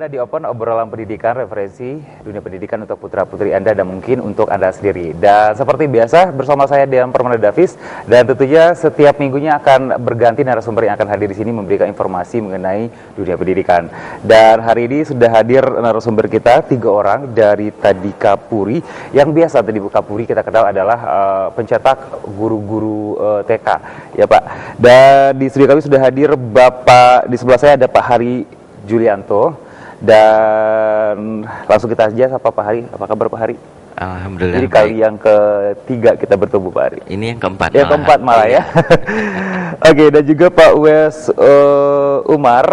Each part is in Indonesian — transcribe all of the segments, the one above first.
Anda di Open, obrolan pendidikan, referensi dunia pendidikan untuk putra-putri Anda dan mungkin untuk Anda sendiri. Dan seperti biasa, bersama saya Dian Permana Davis, dan tentunya setiap minggunya akan berganti narasumber yang akan hadir di sini memberikan informasi mengenai dunia pendidikan. Dan hari ini sudah hadir narasumber kita, 3 orang dari Tadika Puri, yang biasa Tadika Puri kita kenal adalah pencetak guru-guru TK, ya Pak. Dan di studio kami sudah hadir Bapak, di sebelah saya ada Pak Hari Julianto. Dan langsung kita aja sapa Pak Hari. Apa kabar Pak Hari? Alhamdulillah. Jadi kali yang ketiga kita bertemu Pak Hari. Ini yang keempat. Yang keempat malah ya. Oke, dan juga Pak Wes Umar.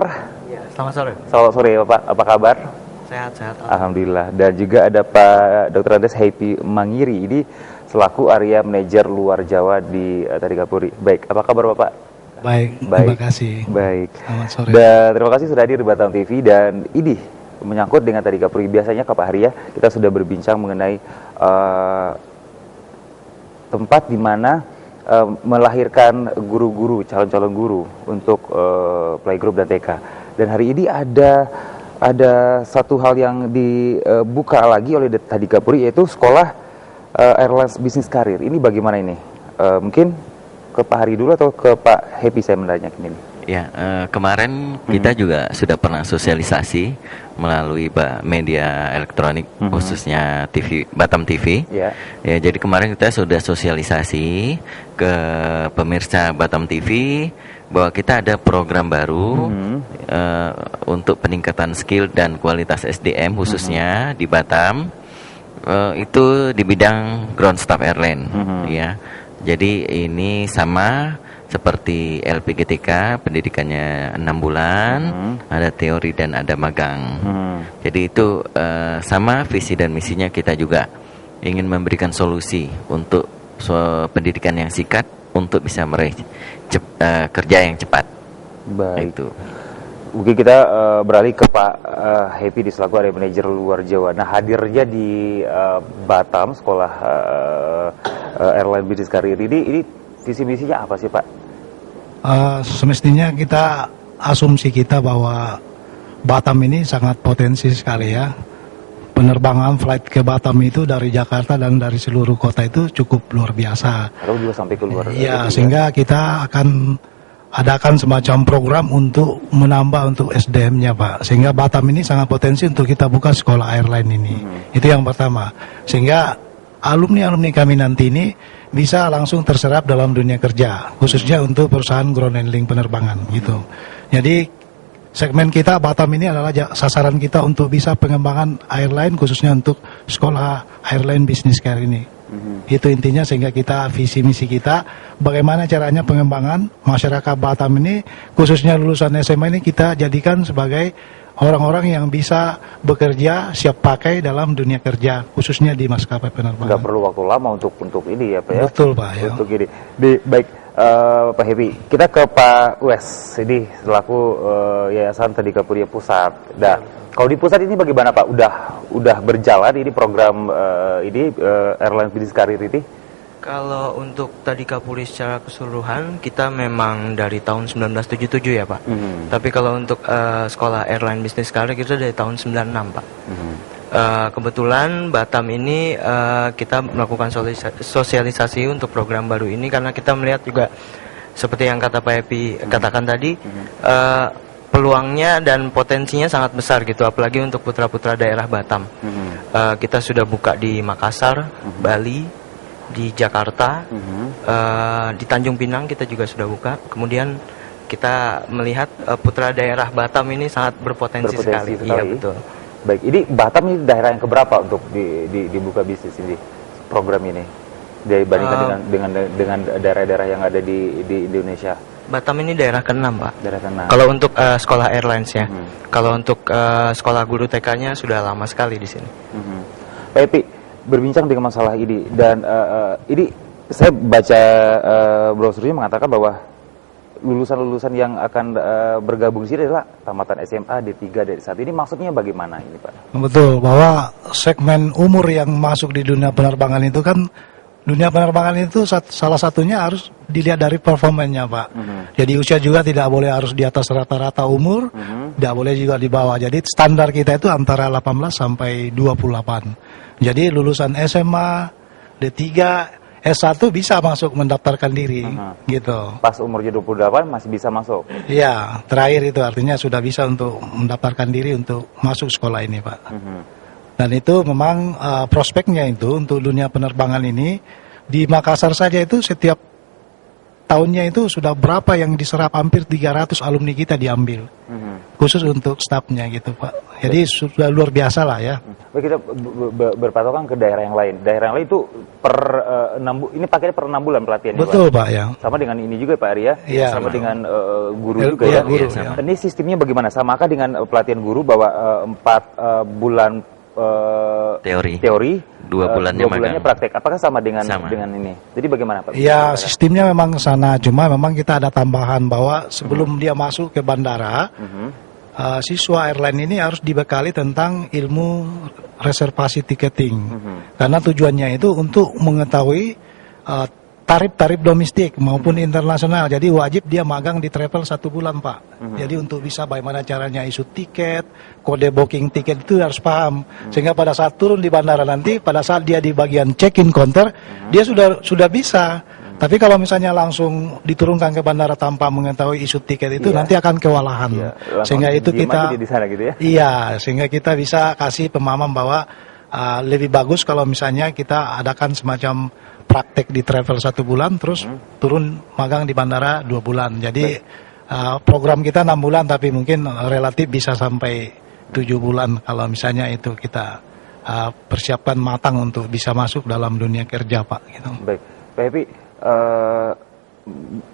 Ya, selamat sore. Selamat sore Bapak. Apa kabar? Sehat. Alhamdulillah. Dan juga ada Pak Dr. Andes Happy Mangiri. Ini selaku area manajer luar Jawa di Tadika Puri. Baik, apa kabar Bapak? Baik, terima kasih. Baik. Selamat sore. Dan terima kasih sudah hadir di Batam TV. Dan ini menyangkut dengan Tadika Puri. Biasanya Pak Hari ya, kita sudah berbincang mengenai tempat di mana melahirkan guru-guru, calon-calon guru untuk playgroup dan TK. Dan hari ini ada satu hal yang dibuka lagi oleh Tadika Puri, yaitu sekolah Airlines Business Career. Ini bagaimana ini? Mungkin ke Pak Hari dulu atau ke Pak Happy saya menanyakan ini? Ya, kemarin kita juga sudah pernah sosialisasi melalui media elektronik, khususnya TV, Batam TV. Ya, jadi kemarin kita sudah sosialisasi ke pemirsa Batam TV bahwa kita ada program baru untuk peningkatan skill dan kualitas SDM khususnya di Batam. Itu di bidang ground staff airline, ya. Jadi ini sama seperti LPGTK, pendidikannya 6 bulan, ada teori dan ada magang. Jadi itu sama visi dan misinya, kita juga ingin memberikan solusi untuk pendidikan yang singkat untuk bisa meraih kerja yang cepat. Baik. Itu. Mungkin kita beralih ke Pak Happy di selaku area manajer luar Jawa. Nah, hadirnya di Batam, sekolah Airline Business Career ini visi misinya apa sih Pak? Semestinya asumsi kita bahwa Batam ini sangat potensi sekali ya. Penerbangan flight ke Batam itu dari Jakarta dan dari seluruh kota itu cukup luar biasa. Atau juga sampai keluar. Iya, sehingga kita akan adakan semacam program untuk menambah untuk SDM-nya Pak. Sehingga Batam ini sangat potensi untuk kita buka sekolah airline ini. Itu yang pertama. Sehingga alumni-alumni kami nanti ini bisa langsung terserap dalam dunia kerja, khususnya untuk perusahaan ground handling penerbangan gitu. Jadi segmen kita Batam ini adalah sasaran kita untuk bisa pengembangan airline, khususnya untuk sekolah airline business career ini. Itu intinya, sehingga kita visi misi kita bagaimana caranya pengembangan masyarakat Batam ini, khususnya lulusan SMA ini kita jadikan sebagai orang-orang yang bisa bekerja siap pakai dalam dunia kerja, khususnya di maskapai penerbangan. Nggak perlu waktu lama untuk ini ya Pak ya? Betul Pak ya. Untuk ini. Baik Pak Happy, kita ke Pak Wes. Ini selaku Yayasan Tadika Puri Pusat. Nah, kalau di pusat ini bagaimana Pak? Udah berjalan ini program Airline Business Career ini? Kalau untuk Tadika Puri secara keseluruhan kita memang dari tahun 1977 ya Pak. Tapi kalau untuk sekolah Airline Business Career kita dari tahun 96 Pak. Kebetulan Batam ini kita melakukan sosialisasi untuk program baru ini karena kita melihat juga seperti yang kata Pak Happy katakan tadi, peluangnya dan potensinya sangat besar gitu, apalagi untuk putra-putra daerah Batam. Kita sudah buka di Makassar, Bali, di Jakarta, di Tanjung Pinang kita juga sudah buka. Kemudian kita melihat putra daerah Batam ini sangat berpotensi sekali. Iya betul. Baik, ini Batam ini daerah yang keberapa untuk dibuka bisnis ini, program ini, dibandingkan dengan daerah-daerah yang ada di Indonesia? Batam ini daerah ke-6 Pak. Daerah ke-6. Kalau untuk sekolah airlines ya. Kalau untuk sekolah guru TK-nya sudah lama sekali di sini. Pak Epi, berbincang dengan masalah ini, dan ini saya baca brosurnya mengatakan bahwa lulusan-lulusan yang akan bergabung di sini adalah tamatan SMA, D3, D1. Ini maksudnya bagaimana ini Pak? Betul, bahwa segmen umur yang masuk di dunia penerbangan itu kan dunia penerbangan itu salah satunya harus dilihat dari performanya, Pak. Jadi usia juga tidak boleh harus di atas rata-rata umur, tidak boleh juga di bawah. Jadi standar kita itu antara 18 sampai 28. Jadi lulusan SMA, D3, S1 bisa masuk mendaftarkan diri, gitu. Pas umurnya 28 masih bisa masuk? Iya, terakhir itu artinya sudah bisa untuk mendaftarkan diri untuk masuk sekolah ini, Pak. Dan itu memang prospeknya itu untuk dunia penerbangan ini di Makassar saja itu setiap tahunnya itu sudah berapa yang diserap, hampir 300 alumni kita diambil khusus untuk stafnya gitu, Pak. Jadi sudah luar biasa lah ya. Kita berpatokan ke daerah yang lain. Daerah yang lain itu per 6 ini pakainya per 6 bulan pelatihan. Betul, Pak, ya. Sama dengan ini juga Pak Ari ya. Iya, sama dengan guru juga iya, ya. guru, ya. Ini sistemnya bagaimana? Samakah dengan pelatihan guru bahwa 4 bulan teori 2 bulannya praktek? Apakah sama dengan ini? Jadi bagaimana Pak? Ya, sistemnya memang sana, cuma memang kita ada tambahan bahwa sebelum dia masuk ke bandara, siswa airline ini harus dibekali tentang ilmu reservasi tiketing. Karena tujuannya itu untuk mengetahui tarif-tarif domestik maupun internasional. Jadi wajib dia magang di travel 1 bulan, Pak. Jadi untuk bisa bagaimana caranya isu tiket, kode booking tiket itu harus paham. Sehingga pada saat turun di bandara nanti, pada saat dia di bagian check-in counter, dia sudah bisa. Tapi kalau misalnya langsung diturunkan ke bandara tanpa mengetahui isu tiket itu, nanti akan kewalahan. Sehingga itu kita, di sana gitu ya? Iya, sehingga kita bisa kasih pemahaman bahwa lebih bagus kalau misalnya kita adakan semacam praktek di travel 1 bulan, terus turun magang di bandara 2 bulan. Jadi program kita 6 bulan, tapi mungkin relatif bisa sampai 7 bulan kalau misalnya itu kita persiapkan matang untuk bisa masuk dalam dunia kerja, Pak. Gitu. Baik, Pak Happy,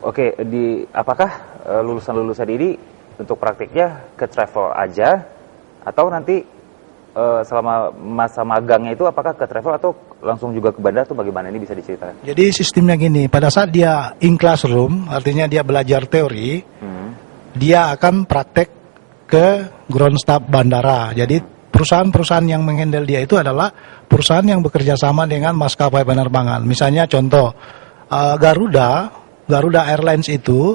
oke, apakah lulusan-lulusan ini untuk praktiknya ke travel aja, atau nanti selama masa magangnya itu apakah ke travel atau langsung juga ke bandara, atau bagaimana, ini bisa diceritakan? Jadi sistemnya gini, pada saat dia in classroom, artinya dia belajar teori, dia akan praktek ke ground staff bandara. Jadi perusahaan-perusahaan yang menghandle dia itu adalah perusahaan yang bekerja sama dengan maskapai penerbangan. Misalnya contoh, Garuda Airlines itu,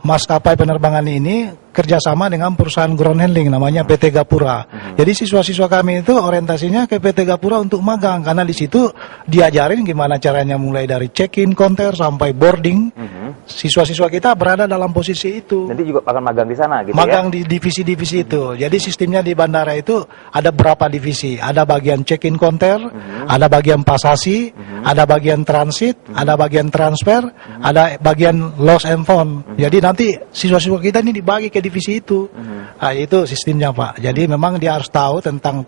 maskapai penerbangan ini kerjasama dengan perusahaan ground handling namanya PT Gapura. Jadi siswa-siswa kami itu orientasinya ke PT Gapura untuk magang, karena di situ diajarin gimana caranya mulai dari check-in counter sampai boarding. Siswa-siswa kita berada dalam posisi itu. Nanti juga akan magang di sana gitu magang ya? Di divisi-divisi itu. Jadi sistemnya di bandara itu ada berapa divisi. Ada bagian check-in counter, ada bagian pasasi, ada bagian transit, ada bagian transfer, ada bagian lost and found. Jadi nanti siswa-siswa kita ini dibagi ke divisi itu. Nah, itu sistemnya, Pak. Jadi memang dia harus tahu tentang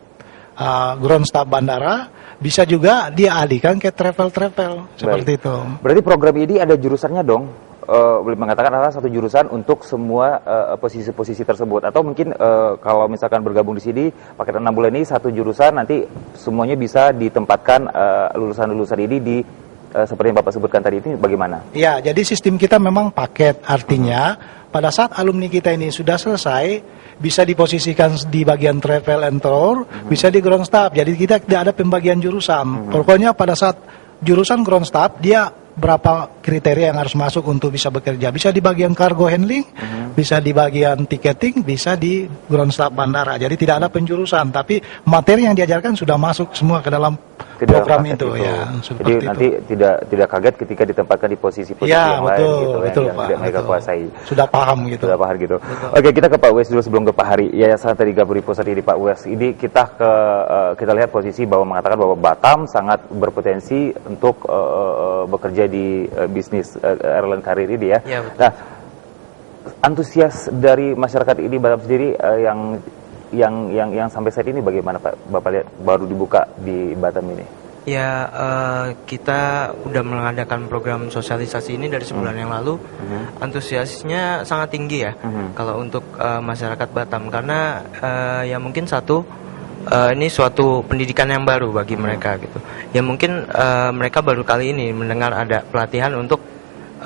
ground staff bandara, bisa juga dia alihkan ke travel-travel seperti itu. Berarti program ini ada jurusannya dong? Boleh mengatakan adalah satu jurusan untuk semua posisi-posisi tersebut, atau mungkin kalau misalkan bergabung di sini paket 6 bulan ini satu jurusan, nanti semuanya bisa ditempatkan lulusan-lulusan ini di seperti yang Bapak sebutkan tadi, ini bagaimana? Ya, jadi sistem kita memang paket, artinya pada saat alumni kita ini sudah selesai, bisa diposisikan di bagian travel and tour, bisa di ground staff. Jadi kita tidak ada pembagian jurusan. Pokoknya pada saat jurusan ground staff, dia berapa kriteria yang harus masuk untuk bisa bekerja. Bisa di bagian cargo handling, bisa di bagian ticketing, bisa di ground staff bandara. Jadi tidak ada penjurusan, tapi materi yang diajarkan sudah masuk semua ke dalam program itu. Ya, jadi nanti tidak kaget ketika ditempatkan di posisi-posisi yang lain gitu, betul, yang tidak mereka kuasai. Sudah paham gitu. Sudah paham gitu. Oke, kita ke Pak Wes dulu sebelum ke Pak Hari. Yayasan Tadi Gaburi Pusat ini Pak Wes. Ini kita lihat posisi bahwa mengatakan bahwa Batam sangat berpotensi untuk bekerja di bisnis airline karir ini ya. Ya, betul. Nah, antusias dari masyarakat ini Batam sendiri yang sampai saat ini bagaimana Pak? Bapak lihat baru dibuka di Batam ini. Ya, kita udah mengadakan program sosialisasi ini dari sebulan yang lalu. Antusiasnya sangat tinggi ya kalau untuk masyarakat Batam, karena ya mungkin ini suatu pendidikan yang baru bagi mereka gitu. Ya mungkin mereka baru kali ini mendengar ada pelatihan untuk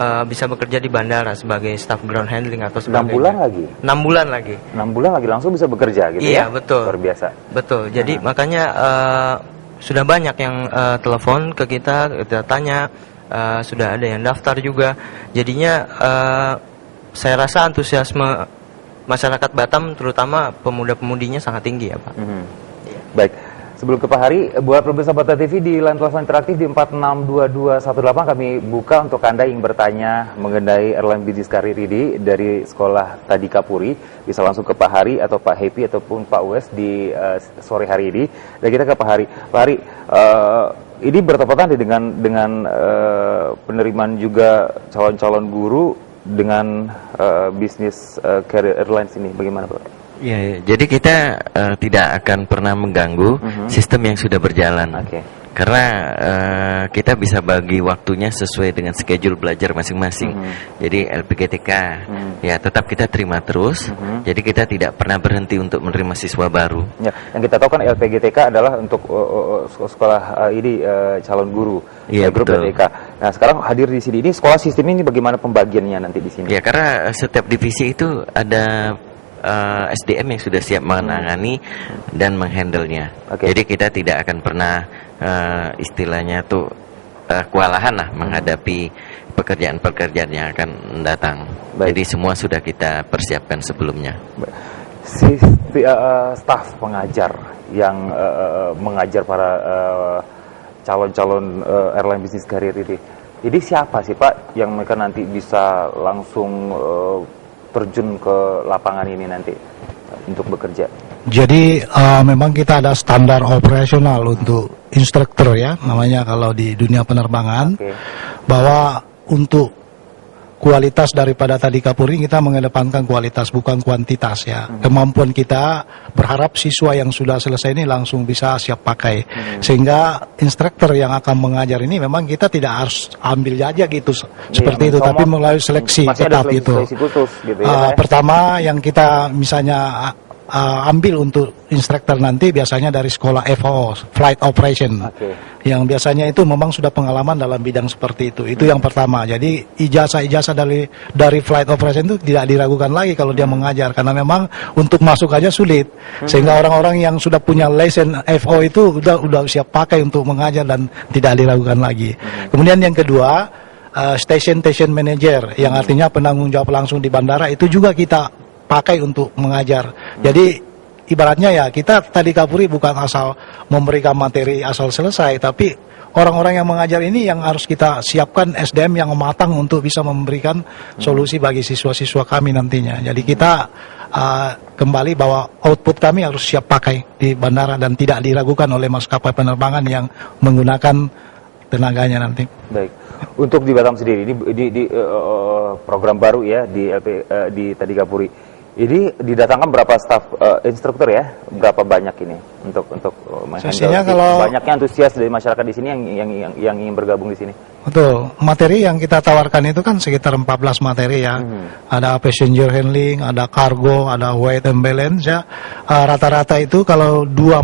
bisa bekerja di bandara sebagai staff ground handling atau sebagainya. 6 bulan lagi? 6 bulan lagi. 6 bulan lagi langsung bisa bekerja gitu ya? Iya, betul. Luar biasa. Betul. Jadi makanya sudah banyak yang telepon ke kita tanya, sudah ada yang daftar juga. Jadinya saya rasa antusiasme masyarakat Batam, terutama pemuda-pemudinya, sangat tinggi ya Pak. Baik, sebelum ke Pak Hari, buat pemirsa Batam TV di line telepon interaktif di 462218 kami buka untuk Anda yang bertanya mengenai airline business career ini dari sekolah Tadika Puri. Bisa langsung ke Pak Hari atau Pak Happy ataupun Pak Wes di sore hari ini. Dan kita ke Pak Hari. Pak Hari, ini bertepatan dengan penerimaan juga calon-calon guru dengan bisnis career airlines ini, bagaimana Pak? Ya, jadi kita tidak akan pernah mengganggu sistem yang sudah berjalan. Karena kita bisa bagi waktunya sesuai dengan schedule belajar masing-masing. Jadi LPGTK ya tetap kita terima terus. Jadi kita tidak pernah berhenti untuk menerima siswa baru. Ya, yang kita tahu kan LPGTK adalah untuk sekolah ini calon guru. Iya, grup betul. LPGTK. Nah, sekarang hadir di sini ini sekolah sistem ini bagaimana pembagiannya nanti di sini? Ya, karena setiap divisi itu ada SDM yang sudah siap menangani dan menghandle-nya. Jadi kita tidak akan pernah istilahnya tuh kewalahan lah menghadapi pekerjaan-pekerjaan yang akan datang. Jadi semua sudah kita persiapkan sebelumnya. Staf pengajar yang mengajar para calon-calon airline business career ini siapa sih Pak yang mereka nanti bisa langsung terjun ke lapangan ini nanti untuk bekerja? Jadi memang kita ada standar operasional untuk instruktur ya, namanya kalau di dunia penerbangan, bahwa untuk kualitas daripada Tadika Puri kita mengedepankan kualitas bukan kuantitas ya. Kemampuan kita berharap siswa yang sudah selesai ini langsung bisa siap pakai. Sehingga instruktur yang akan mengajar ini memang kita tidak harus ambil aja gitu seperti itu, tapi melalui seleksi ketat gitu. Gitu ya, pertama yang kita misalnya ambil untuk instruktur nanti biasanya dari sekolah FOO, Flight Operation, yang biasanya itu memang sudah pengalaman dalam bidang seperti itu. Itu yang pertama. Jadi ijazah-ijazah dari Flight Operation itu tidak diragukan lagi kalau dia mengajar, karena memang untuk masuk aja sulit. Sehingga orang-orang yang sudah punya license FO itu udah siap pakai untuk mengajar dan tidak diragukan lagi. Kemudian yang kedua, station manager, yang artinya penanggung jawab langsung di bandara, itu juga kita pakai untuk mengajar. Jadi ibaratnya ya kita Tadika Puri bukan asal memberikan materi asal selesai, tapi orang-orang yang mengajar ini yang harus kita siapkan SDM yang matang untuk bisa memberikan solusi bagi siswa-siswa kami nantinya. Jadi kita kembali bahwa output kami harus siap pakai di bandara dan tidak diragukan oleh maskapai penerbangan yang menggunakan tenaganya nanti. Baik. Untuk di Batam sendiri di program baru ya di Tadika Puri. Ini didatangkan berapa staf instruktur ya? Berapa banyak ini untuk kalau banyaknya antusias dari masyarakat di sini yang ingin bergabung di sini? Betul. Materi yang kita tawarkan itu kan sekitar 14 materi ya. Ada passenger handling, ada cargo, ada weight and balance ya. Rata-rata itu kalau dua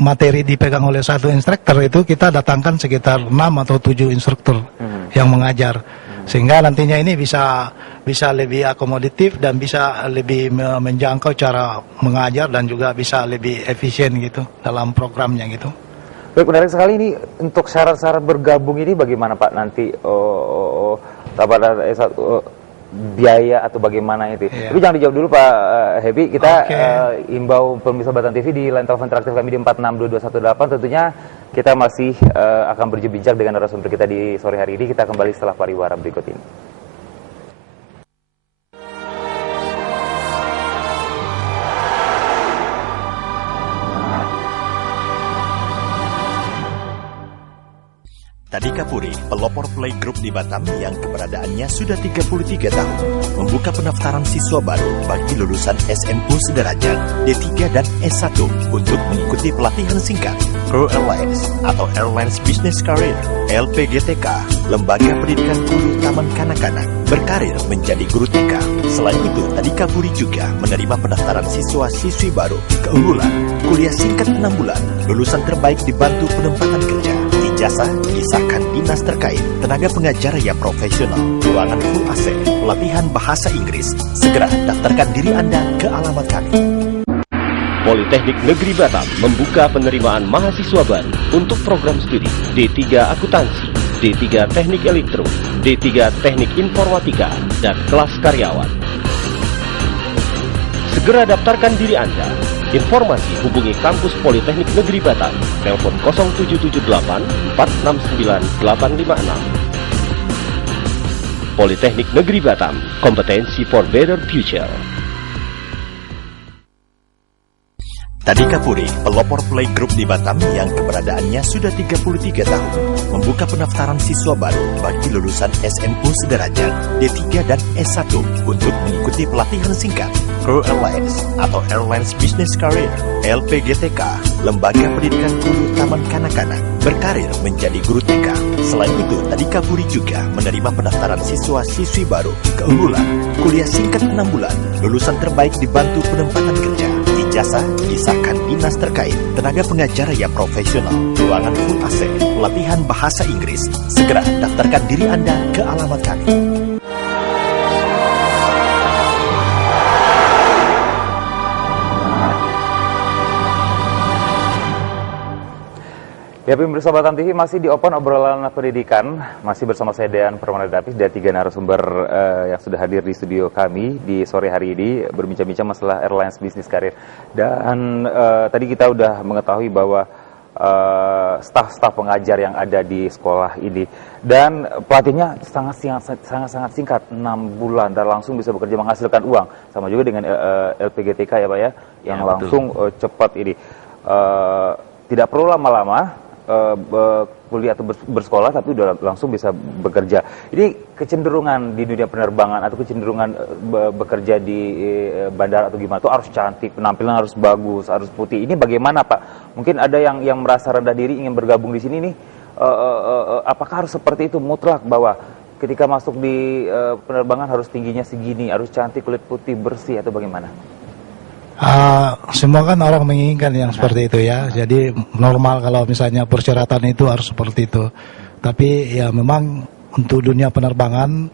materi dipegang oleh satu instruktur itu kita datangkan sekitar 6 atau 7 instruktur yang mengajar. Sehingga nantinya ini bisa lebih akomodatif dan bisa lebih menjangkau cara mengajar dan juga bisa lebih efisien gitu dalam programnya gitu. Baik, menarik sekali ini. Untuk syarat-syarat bergabung ini bagaimana Pak nanti? Biaya atau bagaimana itu? Tapi jangan dijawab dulu Pak Happy. Kita imbau pemirsa Batam TV di line telepon interaktif kami di 462218. Tentunya kita masih akan berbincang dengan narasumber kita di sore hari ini. Kita kembali setelah pariwara berikut ini. Tadika Puri, pelopor playgroup di Batam yang keberadaannya sudah 33 tahun, membuka pendaftaran siswa baru bagi lulusan SMU sederajat, D3 dan S1 untuk mengikuti pelatihan singkat Pro Airlines atau Airlines Business Career, LPGTK, Lembaga Pendidikan Guru Taman Kanak-Kanak, berkarir menjadi guru TK. Selain itu, Tadika Puri juga menerima pendaftaran siswa-siswi baru keunggulan, kuliah singkat 6 bulan, lulusan terbaik dibantu penempatan kerja, ijazah disahkan dinas terkait, tenaga pengajar yang profesional, ruangan full AC, pelatihan bahasa Inggris. Segera daftarkan diri Anda ke alamat kami. Politeknik Negeri Batam membuka penerimaan mahasiswa baru untuk program studi D3 Akuntansi, D3 Teknik Elektro, D3 Teknik Informatika, dan kelas karyawan. Segera daftarkan diri Anda. Informasi hubungi Kampus Politeknik Negeri Batam, telepon 0778 469 856. Politeknik Negeri Batam, kompetensi for better future. Tadika Puri, pelopor playgroup di Batam yang keberadaannya sudah 33 tahun, membuka pendaftaran siswa baru bagi lulusan SMU sederajat, D3 dan S1 untuk mengikuti pelatihan singkat Crew Airlines atau Airlines Business Career, LPGTK, Lembaga Pendidikan Guru Taman Kanak-Kanak, berkarir menjadi guru TK. Selain itu, Tadika Puri juga menerima pendaftaran siswa-siswi baru keunggulan, kuliah singkat 6 bulan, lulusan terbaik dibantu penempatan kerja, ijazah disahkan dinas terkait, tenaga pengajar yang profesional, ruangan full AC, pelatihan bahasa Inggris. Segera daftarkan diri Anda ke alamat kami. Ya, pemirsa Batam TV masih di Open Obrolan Pendidikan, masih bersama saya Dean Permana Davis dan 3 narasumber yang sudah hadir di studio kami di sore hari ini berbincang-bincang masalah Airlines Business Career. Dan tadi kita udah mengetahui bahwa staf-staf pengajar yang ada di sekolah ini dan pelatihnya sangat singkat, 6 bulan dan langsung bisa bekerja menghasilkan uang, sama juga dengan LPGTK ya Pak ya, yang langsung cepat ini. Tidak perlu lama-lama kuliah atau bersekolah, tapi udah langsung bisa bekerja. Ini kecenderungan di dunia penerbangan atau kecenderungan bekerja di bandara atau gimana tuh harus cantik, penampilan harus bagus, harus putih. Ini bagaimana Pak? Mungkin ada yang merasa rendah diri ingin bergabung di sini nih. Apakah harus seperti itu mutlak bahwa ketika masuk di penerbangan harus tingginya segini, harus cantik, kulit putih, bersih atau bagaimana? Semua kan orang menginginkan yang seperti itu ya. Jadi normal kalau misalnya persyaratan itu harus seperti itu. Tapi ya memang untuk dunia penerbangan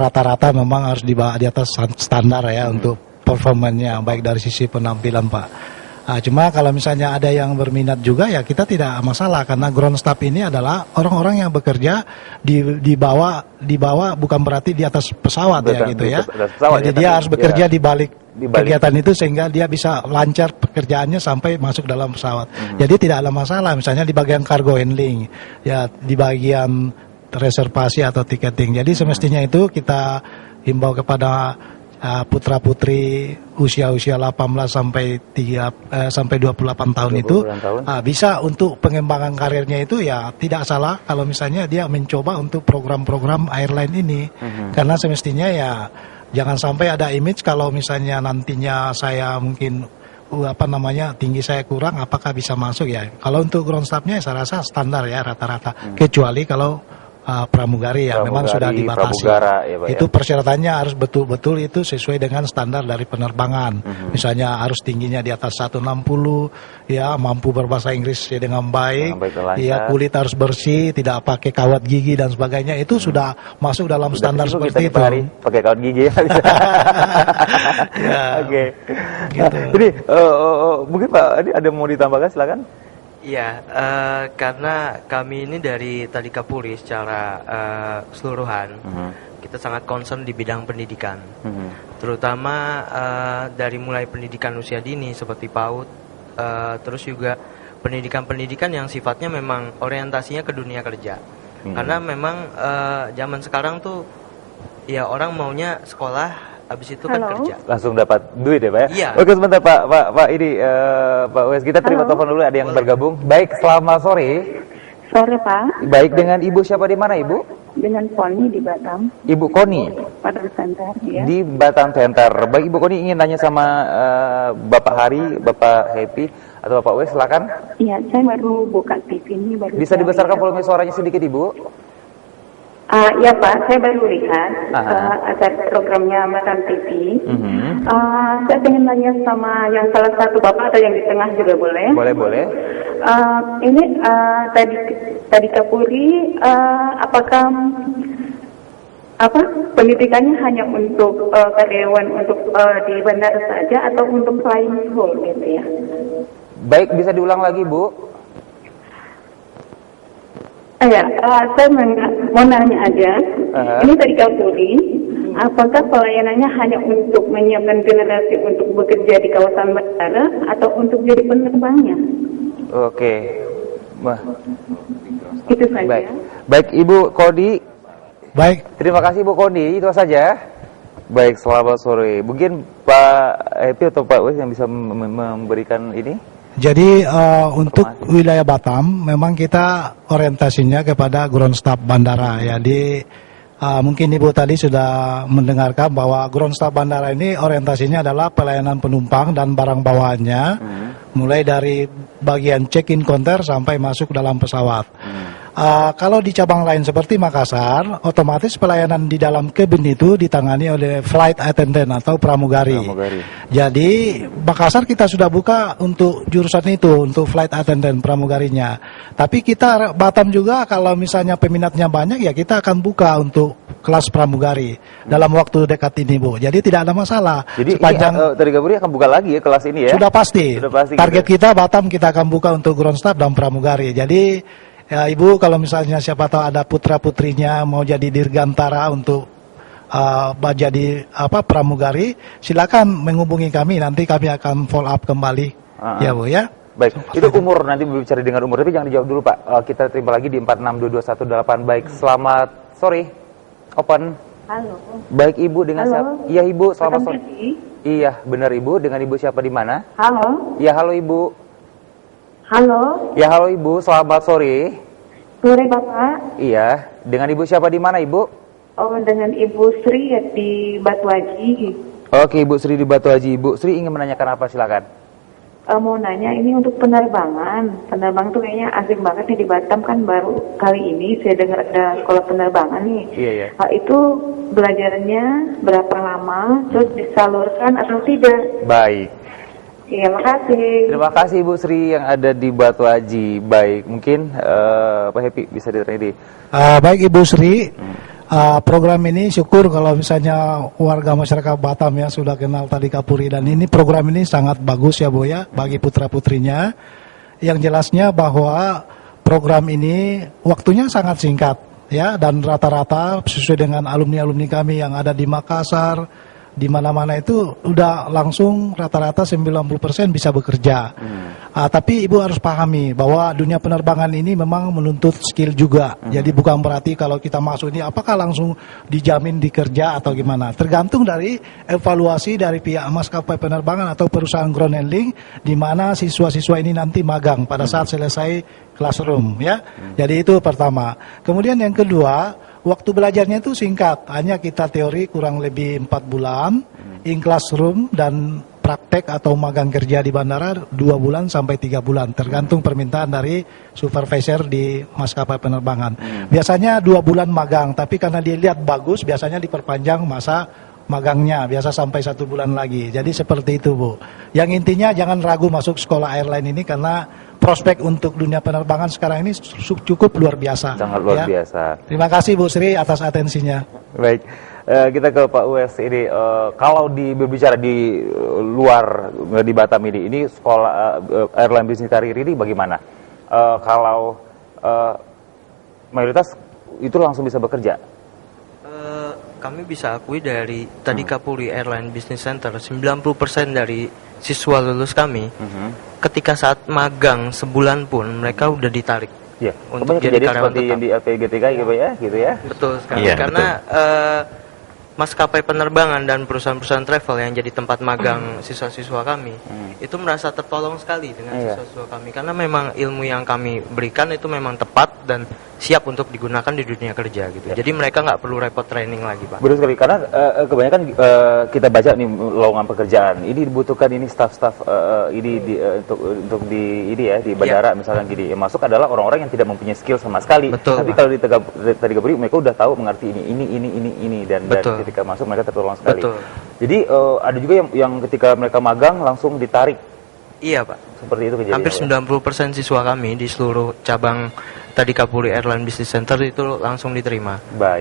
rata-rata memang harus di atas standar ya untuk performanya, baik dari sisi penampilan Pak. Cuma kalau misalnya ada yang berminat juga ya kita tidak masalah, karena ground staff ini adalah orang-orang yang bekerja di bawah bukan berarti di atas pesawat ya gitu ya. Jadi dia harus bekerja di balik kegiatan itu sehingga dia bisa lancar pekerjaannya sampai masuk dalam pesawat. Jadi tidak ada masalah misalnya di bagian cargo handling, ya di bagian reservasi atau tiketing. Jadi semestinya itu kita himbau kepada putra-putri usia 18 sampai 28 tahun itu bisa untuk pengembangan karirnya itu ya tidak salah kalau misalnya dia mencoba untuk program-program airline ini. Karena semestinya ya jangan sampai ada image kalau misalnya nantinya saya mungkin tinggi saya kurang, apakah bisa masuk ya. Kalau untuk ground staff-nya saya rasa standar ya rata-rata, kecuali kalau pramugari ya memang sudah dibatasi. Ya, itu persyaratannya harus betul-betul itu sesuai dengan standar dari penerbangan. Misalnya harus tingginya di atas 160, ya mampu berbahasa Inggris ya dengan baik, ya kulit harus bersih, tidak pakai kawat gigi dan sebagainya. Itu sudah masuk dalam standar seperti itu. Pakai kawat gigi ya. Oke. Gitu. Jadi mungkin Pak Adi ada mau ditambahkan, silakan. Iya, karena kami ini dari Tadika Puri secara keseluruhan, kita sangat concern di bidang pendidikan, terutama dari mulai pendidikan usia dini seperti PAUD, terus juga pendidikan-pendidikan yang sifatnya memang orientasinya ke dunia kerja, karena memang zaman sekarang tuh ya orang maunya sekolah habis itu kan kerja. Langsung dapat duit ya Pak ya? Iya. Oke sebentar Pak ini Pak Wes, kita terima telepon dulu, ada yang bergabung. Baik, selamat sore. Sore Pak. Baik, dengan Ibu siapa di mana Ibu? Dengan Koni di Batam. Ibu Koni? Batam Center ya. Di Batam Center. Baik Ibu Koni, ingin tanya sama Bapak Hari, Bapak Happy atau Bapak Wes, silakan. Iya, saya baru buka TV ini. Bisa dibesarkan volume suaranya sedikit Ibu? Ya Pak, saya baru lihat ada programnya Batam TV. Saya ingin nanya sama yang salah satu Bapak atau yang di tengah juga boleh? Boleh. Ini Tadika Puri, apakah pendidikannya hanya untuk karyawan untuk di bandara saja atau untuk flying school gitu ya? Baik, bisa diulang lagi, Bu? Ya, saya mau nanya aja. Ini dari Kapolri, apakah pelayanannya hanya untuk menyiapkan generasi untuk bekerja di kawasan bandara atau untuk jadi penerbangnya? Oke. Itu saja. Baik, Ibu Kodi. Baik. Terima kasih Bu Kodi, itu saja. Baik, selamat sore. Mungkin Pak Happy atau Pak Wes yang bisa memberikan ini? Jadi untuk wilayah Batam memang kita orientasinya kepada ground staff bandara ya. Mungkin Ibu tadi sudah mendengarkan bahwa ground staff bandara ini orientasinya adalah pelayanan penumpang dan barang bawaannya, mulai dari bagian check-in counter sampai masuk dalam pesawat. Kalau di cabang lain seperti Makassar, otomatis pelayanan di dalam cabin itu ditangani oleh flight attendant atau pramugari. Jadi Makassar kita sudah buka untuk jurusan itu, untuk flight attendant pramugarinya. Tapi kita Batam juga kalau misalnya peminatnya banyak ya kita akan buka untuk kelas pramugari dalam waktu dekat ini, Bu. Jadi tidak ada masalah. Jadi sepanjang dari Kapolri akan buka lagi ya kelas ini ya? Sudah pasti. Target gitu. kita Batam kita akan buka untuk ground staff dan pramugari. Jadi ya Ibu kalau misalnya siapa tahu ada putra-putrinya mau jadi dirgantara untuk jadi pramugari, silakan menghubungi kami, nanti kami akan follow up kembali. Ya Bu ya. Baik, itu umur, nanti berbicara dengan umur, tapi jangan dijawab dulu Pak. Kita terima lagi di 462218. Baik, selamat sore. Open. Halo. Baik Ibu, dengan siapa? Iya Ibu, selamat sore. Iya, benar Ibu, dengan Ibu siapa di mana? Halo. Iya, halo Ibu. Halo. Ya, halo Ibu, selamat sore. Sore Bapak. Iya, dengan Ibu siapa di mana Ibu? Oh, dengan Ibu Sri di Batu Haji. Oke, Ibu Sri di Batu Haji. Ibu Sri ingin menanyakan apa, silakan. Mau nanya ini untuk penerbangan. Penerbang tuh kayaknya asik banget nih di Batam, kan baru kali ini saya dengar ada sekolah penerbangan nih. Iya. Itu belajarnya berapa lama, terus disalurkan atau tidak? Baik. Iya, makasih. Terima kasih Ibu Sri yang ada di Batu Haji. Baik, mungkin Pak Happy bisa ditanya di. Baik Ibu Sri, program ini syukur kalau misalnya warga masyarakat Batam ya sudah kenal tadi Kapolri, dan ini program ini sangat bagus ya Bu ya bagi putra-putrinya. Yang jelasnya bahwa program ini waktunya sangat singkat ya, dan rata-rata sesuai dengan alumni-alumni kami yang ada di Makassar, di mana-mana itu udah langsung rata-rata 90% bisa bekerja. Tapi Ibu harus pahami bahwa dunia penerbangan ini memang menuntut skill juga. Jadi bukan berarti kalau kita masuk ini apakah langsung dijamin dikerja atau gimana. Tergantung dari evaluasi dari pihak maskapai penerbangan atau perusahaan ground handling, di mana siswa-siswa ini nanti magang pada saat selesai classroom ya. Jadi itu pertama. Kemudian yang kedua, waktu belajarnya itu singkat, hanya kita teori kurang lebih 4 bulan, in classroom dan praktek atau magang kerja di bandara 2 bulan sampai 3 bulan, tergantung permintaan dari supervisor di maskapai penerbangan. Biasanya 2 bulan magang, tapi karena dia lihat bagus, biasanya diperpanjang masa magangnya, biasa sampai 1 bulan lagi. Jadi seperti itu Bu. Yang intinya jangan ragu masuk sekolah airline ini karena prospek untuk dunia penerbangan sekarang ini cukup luar biasa. Sangat luar biasa. Terima kasih Bu Sri atas atensinya. Baik, kita ke Pak Wes ini. Kalau berbicara di luar di Batam ini sekolah airline bisnis karir ini bagaimana? Kalau mayoritas itu langsung bisa bekerja? Kami bisa akui dari tadi Kapolri Airline Business Center, 90% dari siswa lulus kami, ketika saat magang sebulan pun mereka udah ditarik. Ya, untuk jadi karyawan seperti tetap. yang di LPGTK gitu ya? Betul sekali, Iya, karena maskapai penerbangan dan perusahaan-perusahaan travel yang jadi tempat magang siswa-siswa kami itu merasa tertolong sekali dengan siswa-siswa kami, karena memang ilmu yang kami berikan itu memang tepat dan siap untuk digunakan di dunia kerja gitu. Jadi mereka nggak perlu repot training lagi, Pak. Betul sekali, karena kebanyakan kita baca nih lowongan pekerjaan ini dibutuhkan ini staff-staff ini untuk di ini ya di bandara misalkan gini, yang masuk adalah orang-orang yang tidak mempunyai skill sama sekali. Betul, tapi Pak. kalau di tadi Kapolri mereka udah tahu mengerti ini dan ketika masuk mereka tertolong sekali. Betul. Jadi ada juga yang ketika mereka magang langsung ditarik. Iya, Pak. seperti itu kejadiannya? Hampir 90% siswa kami di seluruh cabang tadi Kapolri Airline Business Center itu langsung diterima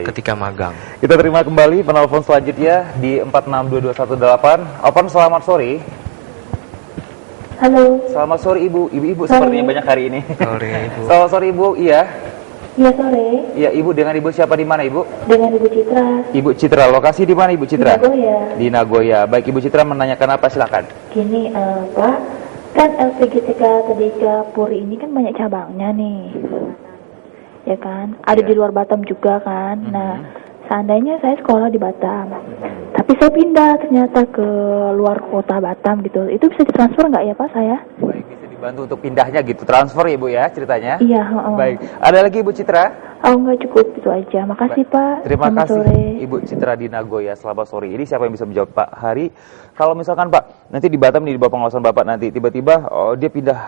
ketika magang. Kita terima kembali penelpon selanjutnya di 462218. Open, selamat sore. Halo. Selamat sore Ibu. Ibu-ibu sepertinya banyak hari ini. Sore Ibu. Selamat sore Ibu. Iya. Iya sore. Iya Ibu, dengan Ibu siapa di mana Ibu? Dengan Ibu Citra. Ibu Citra, lokasi di mana Ibu Citra? Di Nagoya. Di Nagoya. Baik Ibu Citra, menanyakan apa, silakan. Gini Pak, kan LPGTK Tadika Puri ini kan banyak cabangnya nih, ya kan? Ada di luar Batam juga kan. Nah, seandainya saya sekolah di Batam, tapi saya pindah ternyata ke luar kota Batam gitu, itu bisa ditransfer nggak ya Pak saya? Baik, bisa dibantu untuk pindahnya gitu, transfer ya Ibu ya ceritanya? Iya. Baik, ada lagi Ibu Citra? Oh nggak cukup, itu aja. Makasih Pak. Terima Selamat kasih sore. Ibu Citra di Nagoya, selamat sore. Ini siapa yang bisa menjawab Pak Hari? Kalau misalkan Pak, nanti di Batam nih di bawah pengawasan Bapak nanti tiba-tiba dia pindah